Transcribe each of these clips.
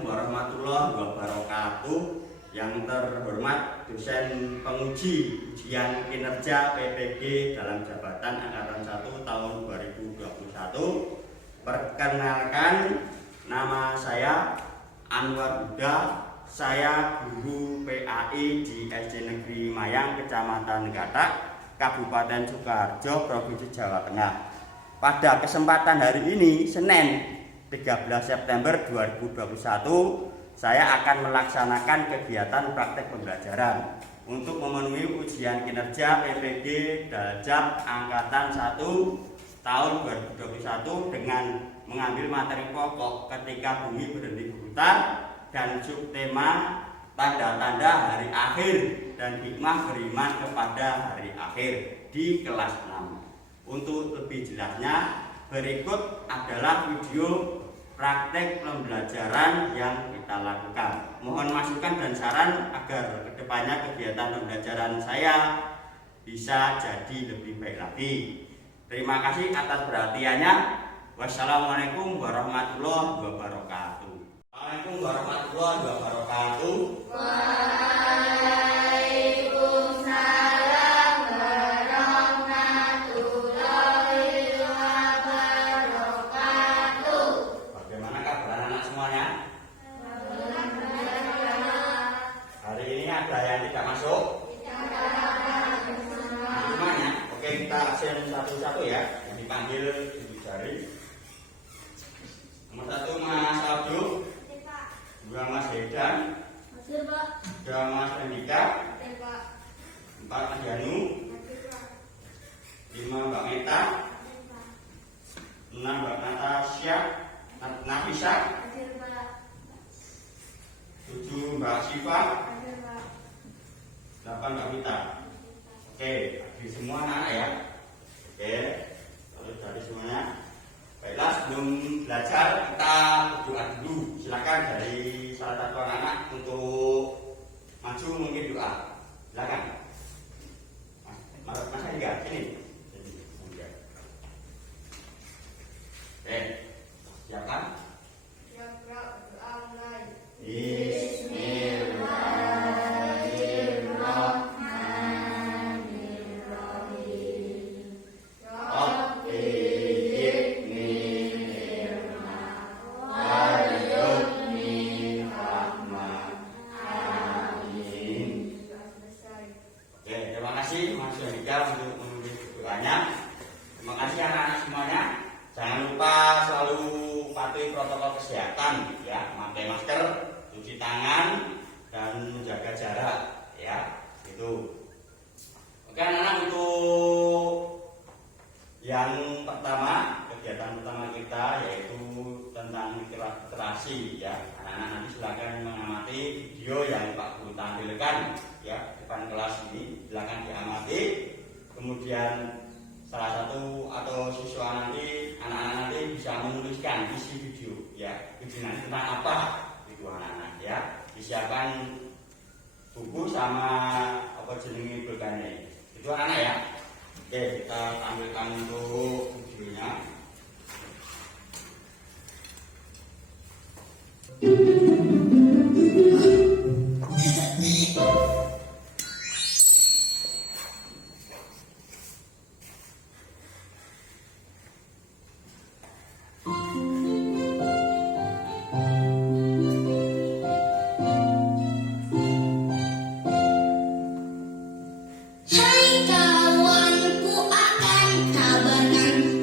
Warahmatullahi wabarakatuh. Yang terhormat dosen penguji ujian kinerja PPG dalam jabatan angkatan 1 tahun 2021. Perkenalkan, nama saya Anwar Huda. Saya guru PAI di SD Negeri Mayang, Kecamatan Gatak, Kabupaten Sukoharjo, Provinsi Jawa Tengah. Pada kesempatan hari ini, Senin 13 September 2021, saya akan melaksanakan kegiatan praktek pembelajaran untuk memenuhi ujian kinerja PPG Dalam Angkatan 1 tahun 2021 dengan mengambil materi pokok ketika bumi berhenti berputar dan subtema tanda-tanda hari akhir dan hikmah beriman kepada hari akhir di kelas 6. Untuk lebih jelasnya, berikut adalah video praktek pembelajaran yang kita lakukan. Mohon masukan dan saran agar kedepannya kegiatan pembelajaran saya bisa jadi lebih baik lagi. Terima kasih atas perhatiannya. Wassalamualaikum warahmatullahi wabarakatuh. Waalaikumsalam warahmatullahi wabarakatuh. Ada yang tidak masuk? Gimana? Oke, kita absen satu-satu ya. Yang dipanggil Ibu Jari. Nomor 1 Mas Abdul. 2 Mas Hedan. 3 Mas Andika. 4 Mas Yanu. 5 Mbak Meta. 6 Mbak Natasha. Nafisa. 7 Mbak Siva. 8 Mbak Mita. Oke, di semua anak ya. Oke, lalu dari semuanya. Baiklah, sebelum belajar kita berdoa dulu. Silakan dari salah satu anak untuk maju mungkin doa. Silakan. Mas Andika, sini. Oke, siapkan? Siap, doa mulai. Terima kasih anak-anak semuanya. Jangan lupa selalu patuhi protokol kesehatan ya, memakai masker, cuci tangan, dan menjaga jarak ya. Itu. Oke anak-anak, untuk yang pertama, kegiatan pertama kita yaitu tentang literasi ya. Anak-anak nanti silakan mengamati video yang Pak Guru tampilkan ya depan kelas ini, silakan diamati. Kemudian salah satu atau siswa nanti, anak-anak nanti bisa menuliskan isi video ya. Video nanti tentang apa itu anak-anak ya. Disiapkan buku sama apa jenenge bulgane. Itu anak-anak ya. Oke, kita tampilkan untuk videonya. Hai kawan, ku akan kabarkan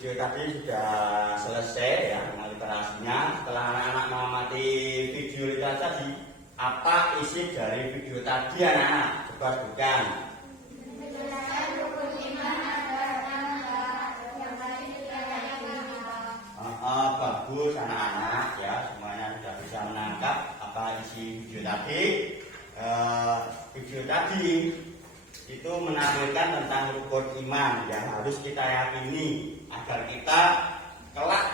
video tadi sudah selesai ya dengan literasinya. Setelah anak-anak mengamati video literasi tadi, apa isi dari video tadi anak-anak? Coba sebutkan. Bagus anak-anak ya, semuanya sudah bisa menangkap apa isi video tadi. Video tadi itu menampilkan tentang rukun iman yang harus kita yakini agar kita kelak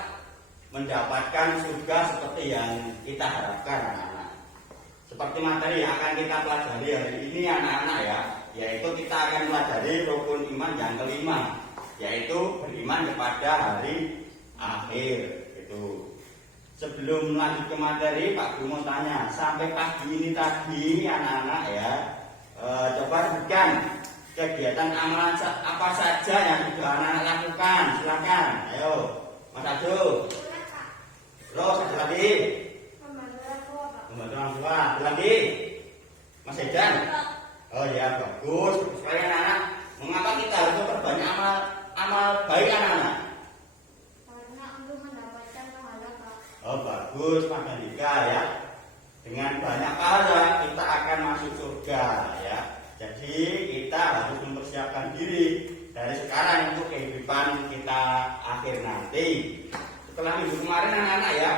mendapatkan surga seperti yang kita harapkan anak-anak. Seperti materi yang akan kita pelajari hari ini anak-anak ya, yaitu kita akan pelajari rukun iman yang kelima, yaitu beriman kepada hari akhir. Itu sebelum lanjut ke materi, Pak Guru mau tanya, sampai pagi ini tadi anak-anak ya, coba sebutkan kegiatan amalan apa saja yang sudah anak-anak lakukan. Silakan, ayo Mas Adu. Terus ada lagi membantu orang tua. Ada lagi Mas Edan. Oh ya, bagus sekali anak-anak. Mengapa kita harus memperbanyak amal baik anak-anak? Oh bagus Pak Andika ya. Dengan banyak pahala kita akan masuk surga ya. Jadi kita harus mempersiapkan diri dari sekarang untuk kehidupan kita akhir nanti. Setelah minggu kemarin anak-anak ya,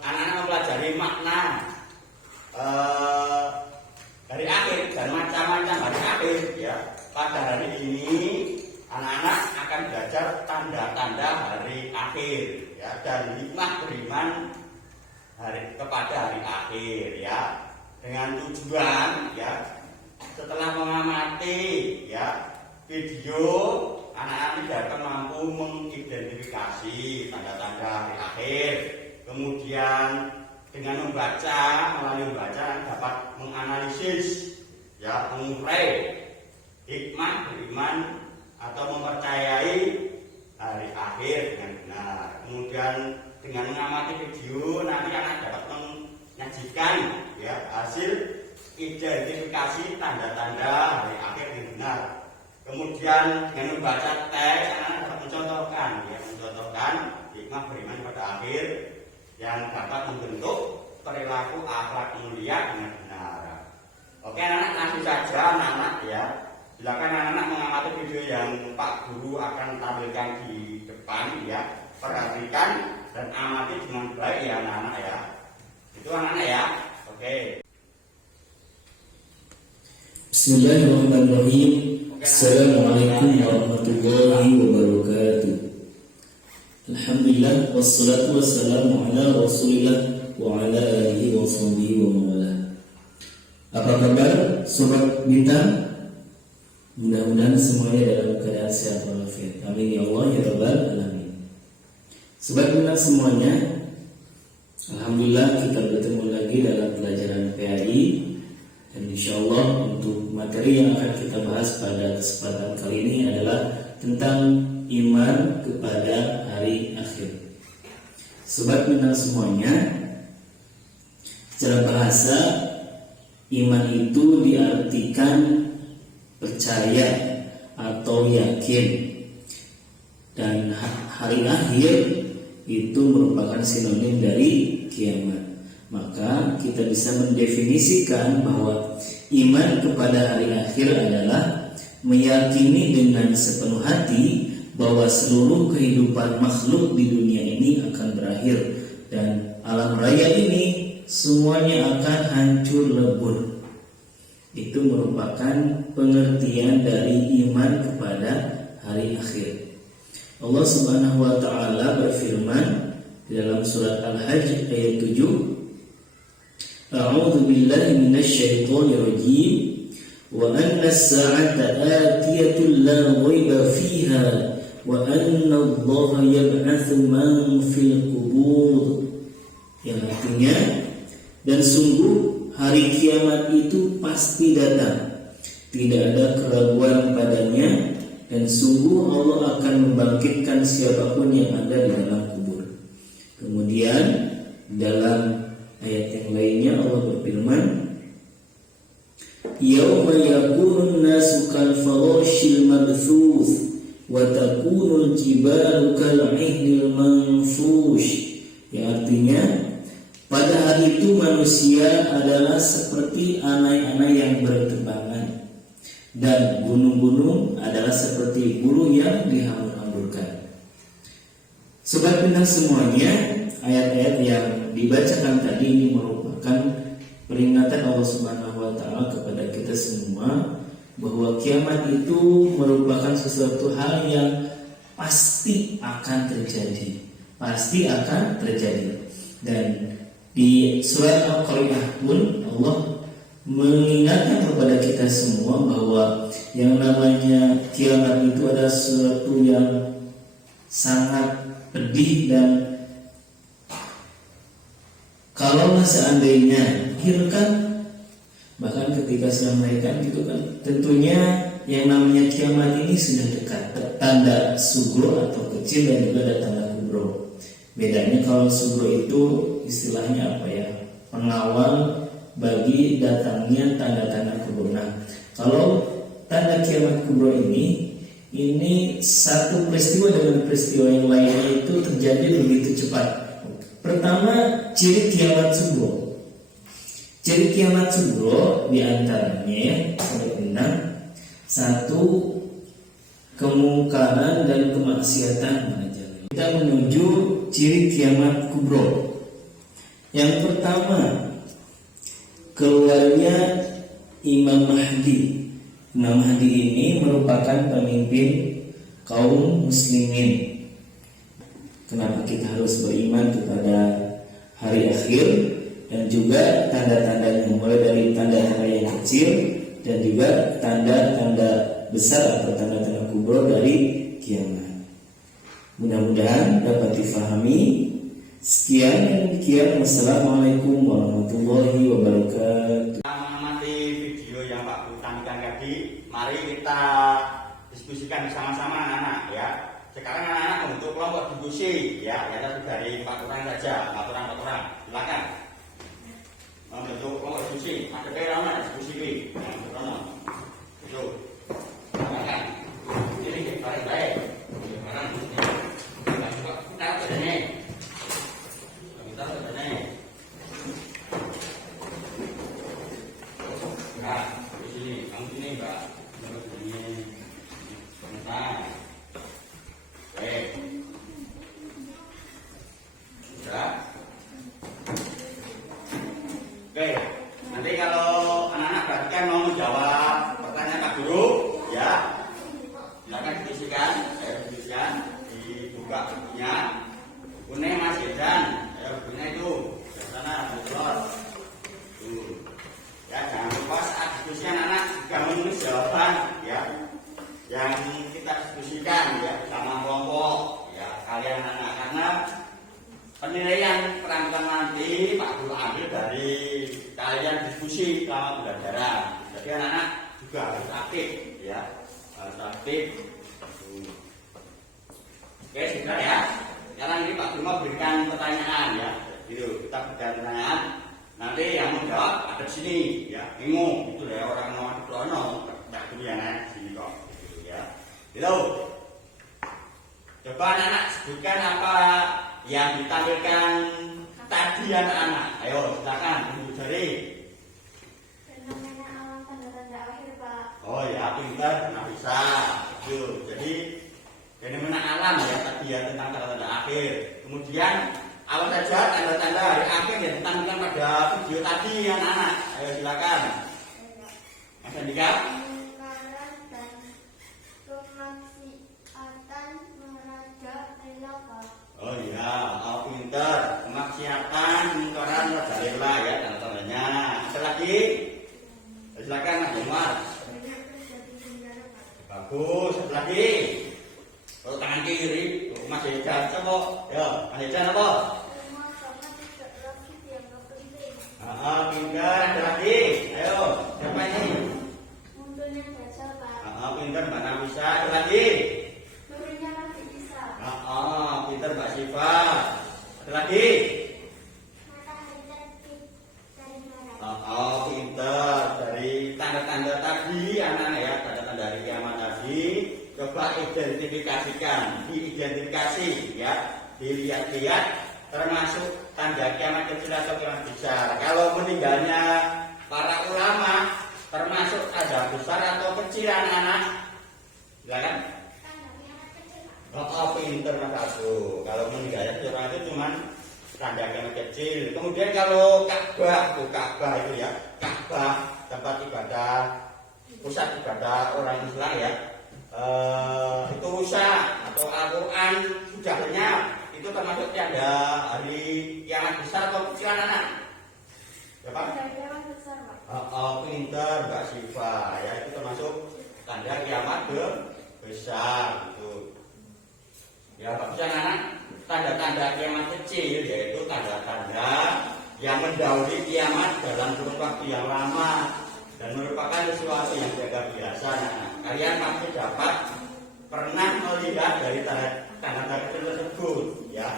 anak-anak mempelajari makna hari akhir dan macam-macam hari akhir ya. Pada hari ini anak-anak akan belajar tanda-tanda hari akhir ya, dan hikmah beriman kepada hari akhir ya, dengan tujuan ya setelah mengamati ya video, anak-anak dapat mampu mengidentifikasi tanda-tanda hari akhir. Kemudian dengan melalui membaca dapat menganalisis ya, mengurai hikmah beriman atau mempercayai hari akhir dengan benar. Kemudian dengan mengamati video nanti anak dapat menyajikan ya hasil identifikasi tanda-tanda hari akhir yang benar. Kemudian dengan membaca teks anak dapat mencontohkan hikmah beriman pada akhir yang dapat membentuk perilaku akhlak mulia dengan benar. Oke anak-anak, langsung saja anak-anak ya. Silakan anak-anak mengamati video yang Pak Guru akan tampilkan di depan ya. Perhatikan dan amati dengan baik ya anak-anak ya. Itu anak-anak ya. Oke. Bismillahirrahmanirrahim. Assalamualaikum warahmatullahi wabarakatuh. Alhamdulillah wassalatu wassalamu ala Rasulillah wa ala alihi wa sahbihi wa mawalah. Apa kabar sobat bintang? Mudah-mudahan semuanya dalam keadaan sehat walafiat. Amin ya Allah ya rabbal alamin. Sobat bintang semuanya, alhamdulillah kita bertemu lagi dalam pelajaran PAI. Dan insyaallah untuk materi yang akan kita bahas pada kesempatan kali ini adalah tentang iman kepada hari akhir. Sobat bintang semuanya, secara bahasa iman itu diartikan percaya atau yakin, dan hari akhir itu merupakan sinonim dari kiamat. Maka kita bisa mendefinisikan bahwa iman kepada hari akhir adalah meyakini dengan sepenuh hati bahwa seluruh kehidupan makhluk di dunia ini akan berakhir dan alam raya ini semuanya akan hancur lebur. Itu merupakan pengertian dari iman kepada hari akhir. Allah Subhanahu wa taala berfirman di dalam surat Al-Hajj ayat 7, A'udzu billahi minasyaitonir rajim wa anna as-sa'ata atiyatun la raiba fiha wa anna Allaha yab'atsu man fil qubur. Yang artinya, dan sungguh hari kiamat itu pasti datang, tidak ada keraguan padanya, dan sungguh Allah akan membangkitkan siapapun yang ada di dalam kubur. Kemudian dalam ayat yang lainnya Allah berfirman, Yauma yakunun nasu kal farashil mabthuth wa takunul jibalu kal'ihnil manfush, yang artinya pada hari itu manusia adalah seperti anai-anai yang berterbangan dan gunung-gunung adalah seperti buluh yang dihambur-hamburkan. Sobat Bintang semuanya, ayat-ayat yang dibacakan tadi ini merupakan peringatan Allah Subhanahu wa taala kepada kita semua bahwa kiamat itu merupakan sesuatu hal yang pasti akan terjadi. Pasti akan terjadi. Dan di surat Al-Qari'ah pun Allah mengingatkan kepada kita semua bahwa yang namanya kiamat itu adalah sesuatu yang sangat pedih, dan kalau seandainya akhirkan, bahkan ketika sudah melahirkan gitu kan, tentunya yang namanya kiamat ini sudah dekat. Tanda sugro atau kecil dan juga ada tanda kubro. Bedanya kalau sugro itu istilahnya apa ya, pengawal bagi datangnya tanda-tanda kubro. Nah, kalau tanda kiamat kubro ini satu peristiwa dengan peristiwa yang lainnya itu terjadi begitu cepat. Pertama, ciri kiamat sugro. Ciri kiamat sugro diantaranya satu, kemungkaran dan kemaksiatan merajalela. Kita menuju ciri kiamat kubro. Yang pertama, keluarnya Imam Mahdi. Imam Mahdi ini merupakan pemimpin kaum muslimin. Kenapa kita harus beriman kepada hari akhir, dan juga tanda-tandanya, mulai dari tanda-tanda yang kecil dan juga tanda-tanda besar atau tanda-tanda kubro dari kiamat. Mudah-mudahan dapat difahami. Sekian dan demikian. Wassalamualaikum warahmatullahi wabarakatuh. Mengamati video yang Pak Guru tampilkan tadi, mari kita diskusikan bersama-sama anak-anak ya. Sekarang anak-anak membentuk kelompok diskusi ya, dari Pak Guru saja, aturan-aturan. Silakan membentuk kelompok diskusi. Ada kira-kira diskusi ini. Itu. Silakan. Ini baik-baik. Sekarang kita ini. Kita ini. Nah, di sini, kamu sini, Mbak. Terus ini. Sebentar. Baik. Sudah. Oke, nanti kalau anak-anak perhatikan mau menjawab pertanyaan Pak Guru, ya, silakan diskusikan, dibuka bukunya, bukunya Mas Yedan, bukunya itu, di sana keluar, ya, jangan lupa saat diskusi anak-anak juga menulis jawaban, ya, yang kita diskusikan, ya, bersama kelompok, ya, kalian anak-anak, karena penilaian perampilan nanti Pak Guru ambil dari kalian diskusi selama pembelajaran. Jadi anak-anak juga harus aktif, ya, harus aktif. Oke, sudah ya. Sekarang ini Pak Guru mau berikan pertanyaan, ya. Gitu, kita berikan pertanyaan. Nanti yang menjawab ada di sini, ya. Bingung, itu ya orang nomor di Prono, Pak Guru yang naik di sini kok, gitu, ya. Gitu. Coba anak-anak sebutkan apa yang ditampilkan tadi anak-anak. Ayo silakan Ibu Jari. Fenomena alam tanda-tanda akhir, Pak. Oh ya, pintar, nah bisa. Jadi fenomena alam ya tadi ya, tentang tanda-tanda akhir. Kemudian apa saja tanda-tanda hari akhir yang ditampilkan pada video tadi anak-anak. Ayo silakan. Mas Andika. Kemungkaran dan kemaksiatan merajalela, Pak. Oh iya, pintar, kemaksiatan, kemungkaran, merajalela ya tanda-tandanya. Ada lagi? Silakan Mas Umar. Banyak terjadi bencana, Pak. Bagus, satu lagi. Kalau tangan kiri, Mas Yedan, coba. Ya, Mas Yedan apa? Semua sama tidak lagi dianggap penting. Pintar, ada lagi. Ayo, siapa ini? Munculnya Dajjal, Pak. Pintar Mbak Nafisa, ada lagi. Turunnya Nabi Isa. Pintar Mbak Siva. Ada lagi. Matahari terbit dari barat. Pintar dari tanda-tanda tadi, anak-anak ya, tanda-tanda hari kiamat tadi. coba diidentifikasi ya, dilihat-lihat termasuk tanda kiamat kecil atau kiamat besar. Kalau meninggalnya para ulama termasuk tanda besar atau kecil anak-anak, ya kan? Oh, pinter Mas Abu. Kalau meninggalnya orang itu cuma tanda kiamat kecil. Kemudian kalau Ka'bah itu ya, Ka'bah tempat ibadah, pusat ibadah orang Islam ya, itu rusak atau Al-Quran sudah lenyap, itu termasuk tanda hari kiamat besar atau kecil anak? Ya Pak? Kiamat besar, Pak. Pinter Mbak Siva ya, itu termasuk tanda kiamat besar gitu. Ya Pak, anak, tanda-tanda kiamat kecil yaitu tanda-tanda yang mendahului kiamat dalam kurun waktu yang lama dan merupakan sesuatu yang tidak biasa. Nah, kalian pasti dapat pernah melihat dari tanda-tanda kecil tersebut, ya,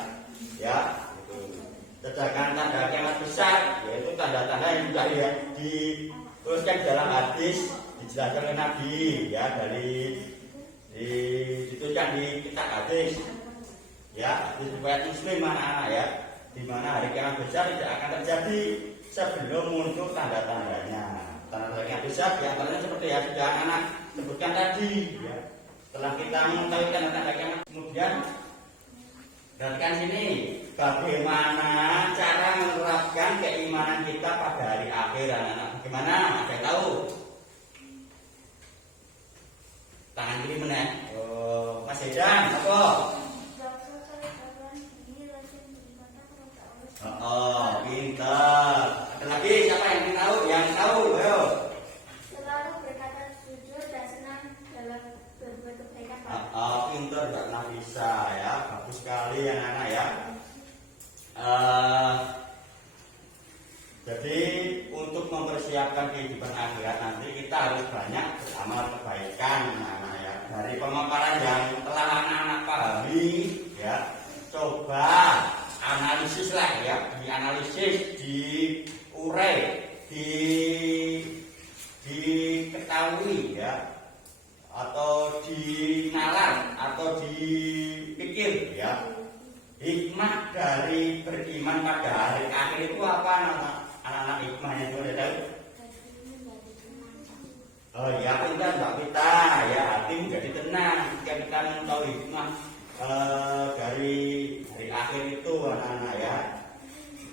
gitu. Sedangkan tanda kiamat besar yaitu tanda-tanda yang sudah dituliskan dalam hadis, dijelaskan oleh Nabi, ya, dituliskan di kitab hadis, ya, di riwayat Muslim anak-anak ya, di mana hari kiamat besar tidak akan terjadi sebelum muncul tanda-tandanya. Tanda-tanda yang besar diantaranya seperti yang sudah anak sebutkan tadi ya. Setelah kita mengetahui tanda-tanda kiamat, kemudian perhatikan sini bagaimana cara menerapkan keimanan kita pada hari akhir anak-anak. Bagaimana? Ada yang tahu? Tangan kiri mana? Mas Edan, apa? Pintar. Ada lagi siapa yang tahu? Yang tahu, ayo. Selalu berkata jujur dan senang dalam berbuat kebaikan, Pak. Pintar, nggak pernah bisa ya. Bagus sekali anak-anak ya. Jadi untuk mempersiapkan kehidupan akhirat nanti kita harus banyak beramal kebaikan anak-anak ya. Dari pemaparan yang telah anak-anak pahami ya, coba analisis lah ya, dianalisis, diurai, diketahui ya, atau dinalar atau dipikir ya, hikmah dari beriman pada hari akhir itu apa anak-anak? Hikmahnya itu ada tahu? Oh ya, pintar Mbak Pita ya, hati menjadi tenang jika kita mengetahui hikmah dari hari akhir itu anak-anak ya.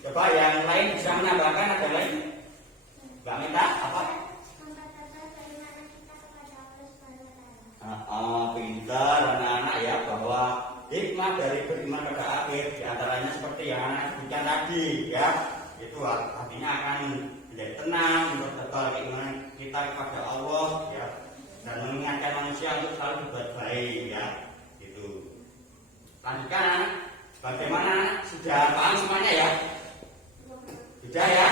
Coba yang lain bisa menambahkan, ada lain? Mbak Mita apa? Pintar anak-anak ya, bahwa hikmah dari beriman pada akhir diantaranya seperti yang anak sebutkan tadi ya, itu artinya akan menjadi tenang, mempertebal keimanan kita kepada Allah ya, dan mengingatkan manusia untuk selalu berbuat baik ya. Lanjutkan, bagaimana? Sudah paham semuanya ya? Sudah ya?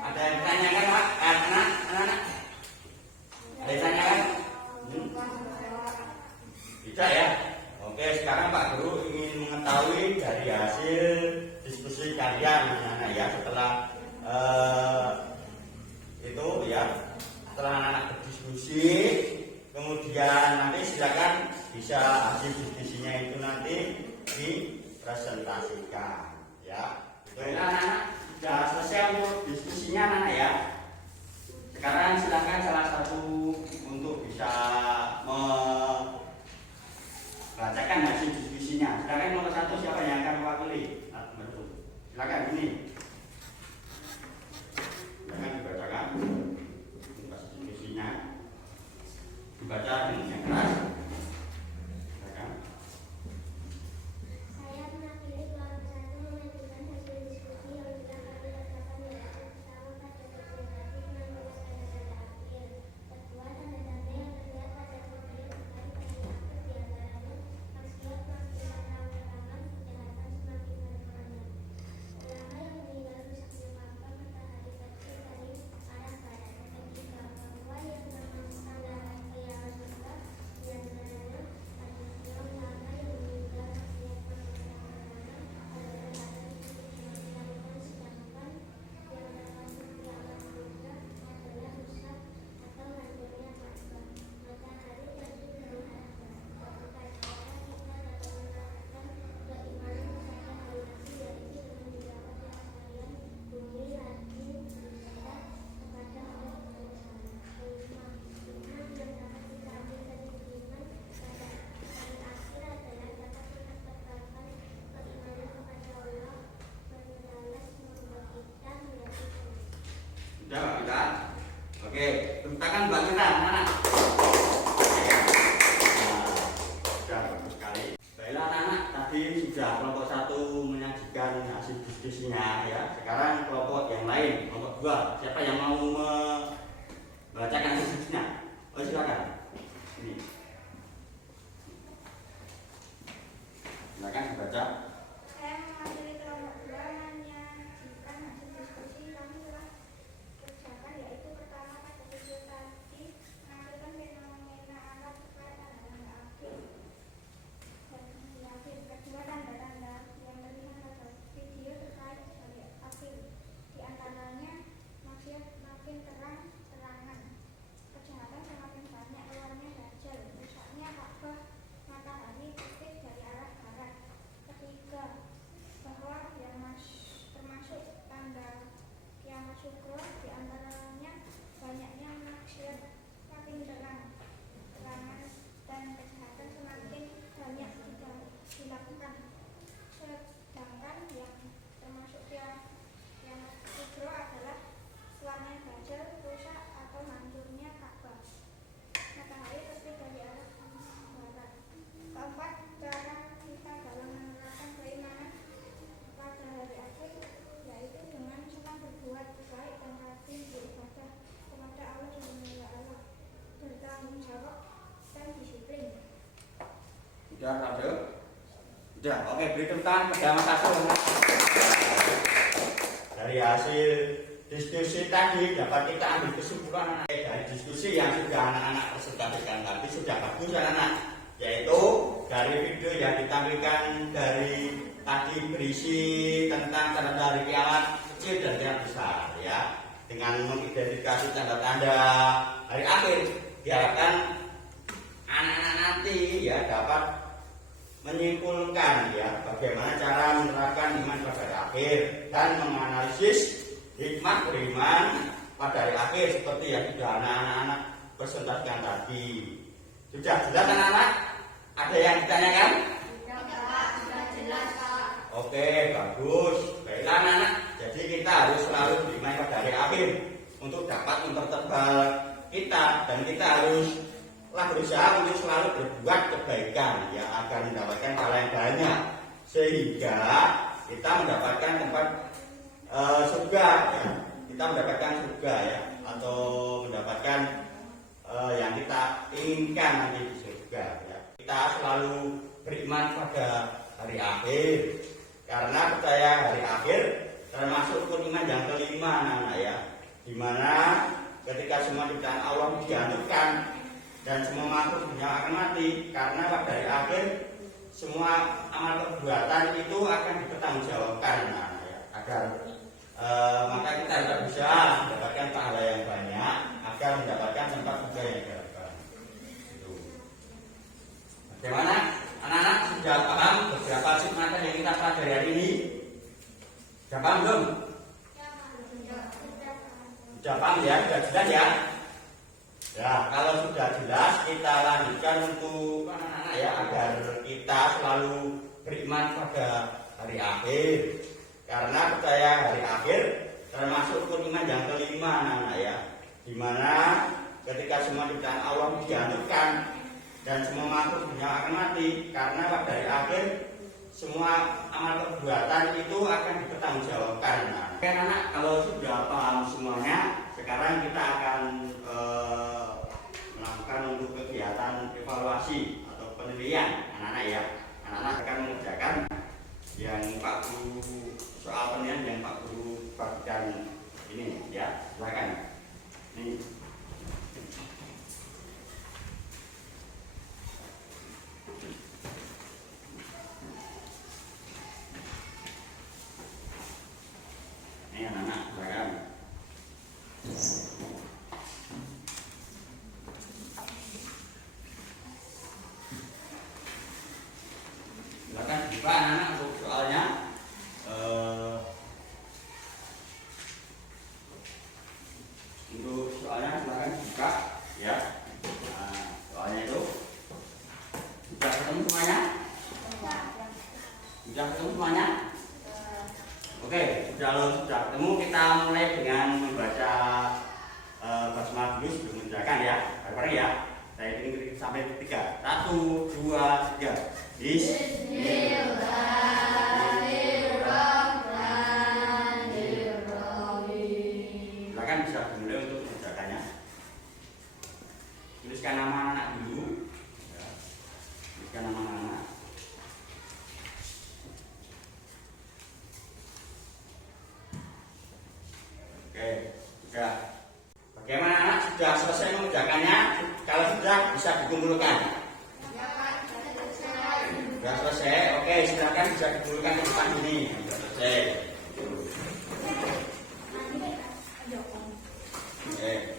Ada yang ditanyakan Pak? Anak-anak? Ada yang ditanyakan? Tidak ya? Oke, sekarang Pak Guru ingin mengetahui dari hasil diskusi kalian anak-anak ya, setelah itu ya, setelah anak-anak berdiskusi, kemudian nanti silakan bisa hasil diskusinya itu nanti dipresentasikan ya. Itu anak-anak sudah selesai untuk diskusinya anak-anak ya. Sekarang silakan salah satu untuk bisa membacakan hasil diskusinya. Silakan nomor satu, siapa yang akan mewakili? Silakan ini. Silakan dibacakan hasil diskusinya. Dibaca dengan yang keras. Saya mengambil kelompok satu mengajukan hasil diskusi yang dilakukan pada 8 Maret bersama pada sesi tadi menulis tanda-tanda akhir. Oke, tepuk tangan buat kita, anak-anak. Sudah bagus sekali. Baiklah anak-anak, tadi sudah kelompok 1 menyajikan hasil diskusinya ya. Sekarang kelompok yang lain, kelompok 2. Siapa yang mau membacakan hasil diskusinya? Oh silakan. Ini. Silakan dibaca. Saya mewakili kelompok 2 menyajikan hasil diskusi kami telah kerjakan, yaitu pertama pada video tadi menampilkan fenomena alam terkait tanda-tanda akhir dan akhir. Kedua, tanda-tanda yang terlihat pada video terkait hari akhir, di antaranya makin terang-terangan, kejahatan semakin banyak, keluarnya dajjal, rusaknya Ka'bah, matahari terbit dari arah barat. Ketiga, bahwa yang termasuk tanda kiamat sugro, di antaranya banyaknya maksiat, makin terang-terangan, dan kejahatan semakin banyak dilakukan. Sedangkan yang termasuk kiamat sugro adalah keluarnya dajjal, rusak atau hancurnya Ka'bah, matahari terbit dari arah barat. Keempat, cara kita dalam menerapkan keimanan pada hari akhir, yaitu dengan senang berbuat baik dan rajin beribadah kepada Allah Subhanahu wa Ta'ala, bertanggung jawab dan disiplin. Sudah, Rado? Sudah, oke, beri tepuk tangan pada Mas Asul. Dari hasil diskusi tadi dapat kita ambil kesimpulan dari diskusi yang sudah anak-anak presentasikan tadi sudah bagus anak-anak, yaitu dari video yang ditampilkan dari tadi berisi tentang tanda hari kiamat kecil dan kiamat besar ya, dengan mengidentifikasi tanda-tanda hari akhir. Diharapkan anak-anak nanti ya dapat menyimpulkan ya bagaimana cara menerapkan iman pada hari akhir dan menganalisis hikmah beriman pada hari akhir seperti yang sudah anak-anak presentasikan tadi. Sudah jelas anak-anak? Ada yang ditanyakan? Sudah jelas, Pak. Oke, bagus. Baiklah anak-anak, jadi kita harus selalu beriman pada hari akhir untuk dapat mempertebal kita, dan kita haruslah berusaha untuk selalu berbuat kebaikan ya, agar mendapatkan pahala yang banyak sehingga kita mendapatkan tempat surga ya. Kita mendapatkan surga ya, atau mendapatkan yang kita inginkan nanti di surga ya. Kita selalu beriman pada hari akhir karena percaya hari akhir termasuk iman yang kelima anak-anak ya, dimana ketika semua ciptaan Allah dihancurkan dan semua makhluk dunia akan mati, karena pada hari akhir semua amal perbuatan itu akan dipertanggungjawabkan anak-anak ya, agar maka kita tidak bisa mendapatkan pahala yang banyak agar mendapatkan tempat surga yang diharapkan. Bagaimana anak-anak, sudah paham beberapa hikmah yang kita pelajari hari ini? Sudah paham belum? Sudah paham ya? Sudah jelas ya? Ya, kalau sudah jelas kita lanjutkan untuk anak-anak ya, agar kita selalu beriman pada hari akhir. Karena percaya hari akhir termasuk iman yang kelima anak-anak ya, dimana ketika semua ciptaan Allah dihancurkan dan semua makhluk dunia akan mati, karena pada hari akhir semua amal perbuatan itu akan dipertanggungjawabkan. Oke anak-anak, kalau sudah paham semuanya, sekarang kita akan melakukan untuk kegiatan evaluasi atau penilaian anak-anak ya. Anak-anak akan mengerjakan yang Pak Guru, soal penilaian yang Pak Guru bagikan ini ya, silakan. Ini. Ini anak-anak, silakan. Semua belum mengerjakan ya. Bareng-bareng ya. Saya hitung sampai 3. 1, 2, 3. Bismillahirrahmanirrahim. Silakan bisa dimulai untuk mengerjakannya. Tuliskan nama anak dulu. Ya. Tuliskan nama anak. Oke, sudah. Bagaimana anak sudah selesai mengerjakannya? Kalau sudah bisa dikumpulkan. Sudah selesai, oke silakan bisa dikumpulkan ke depan ini. Sudah selesai. Oke.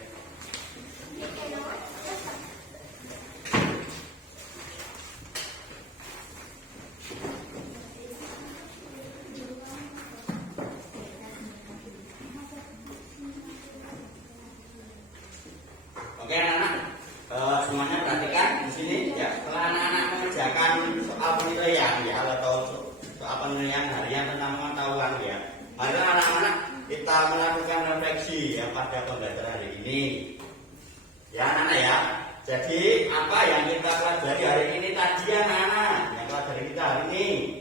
Oke anak-anak, semuanya perhatikan di sini ya. Setelah anak-anak mengerjakan soal penilaian ya atau soal penilaian harian tentang pengetahuan ya, marilah anak-anak kita melakukan refleksi ya pada pembelajaran hari ini. Ya anak-anak ya. Jadi apa yang kita pelajari hari ini tadi anak-anak? Yang pelajari kita hari ini.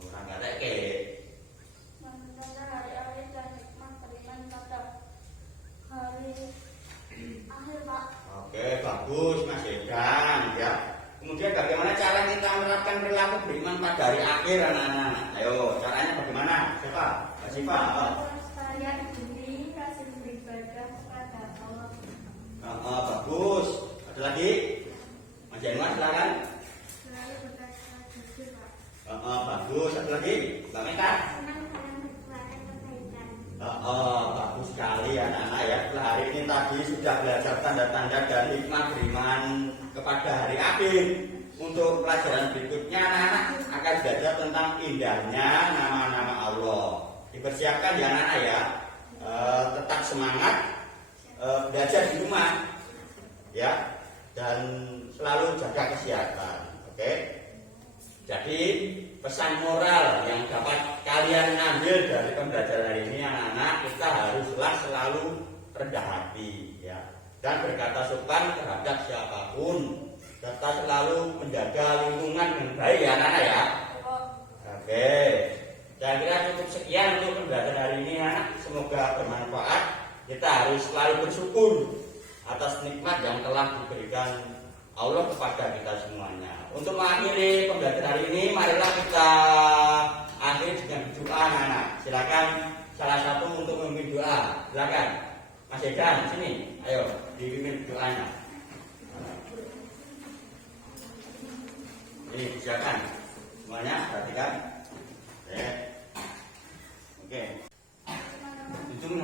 Orang kata ke. Oke, bagus Mas Edan ya. Kemudian bagaimana cara kita menerapkan perilaku beriman pada hari akhir anak-anak? Ayo, caranya bagaimana? Siapa? Mbak Siva. Bagus. Ada lagi? Mas Januar silakan. Bagus. Ada lagi? Mbak Meta. Bagus sekali anak-anak ya. Setelah hari ini tadi sudah belajar tanda-tanda dan hikmah beriman kepada hari akhir. Untuk pelajaran berikutnya anak-anak akan belajar tentang indahnya nama-nama Allah. Dipersiapkan ya anak-anak ya. Tetap semangat belajar di rumah ya, dan selalu jaga kesehatan. Oke. Jadi pesan moral yang dapat kalian ambil dari pembelajaran hari ini anak-anak, kita haruslah selalu rendah hati ya, dan berkata sopan terhadap siapapun, serta selalu menjaga lingkungan dengan baik ya anak-anak ya. Oke, saya kira cukup sekian untuk pembelajaran hari ini anak. Semoga bermanfaat. Kita harus selalu bersyukur atas nikmat yang telah diberikan Allah kepada kita semuanya. Untuk mengakhiri pembelajaran hari ini, marilah kita akhiri dengan doa anak-anak. Silakan salah satu untuk memimpin doa. Silakan Mas Edan sini, ayo dipimpin doanya. Ini silakan semuanya perhatikan. Oke. Hitung.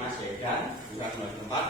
Mas Edan, juga kembali tempat.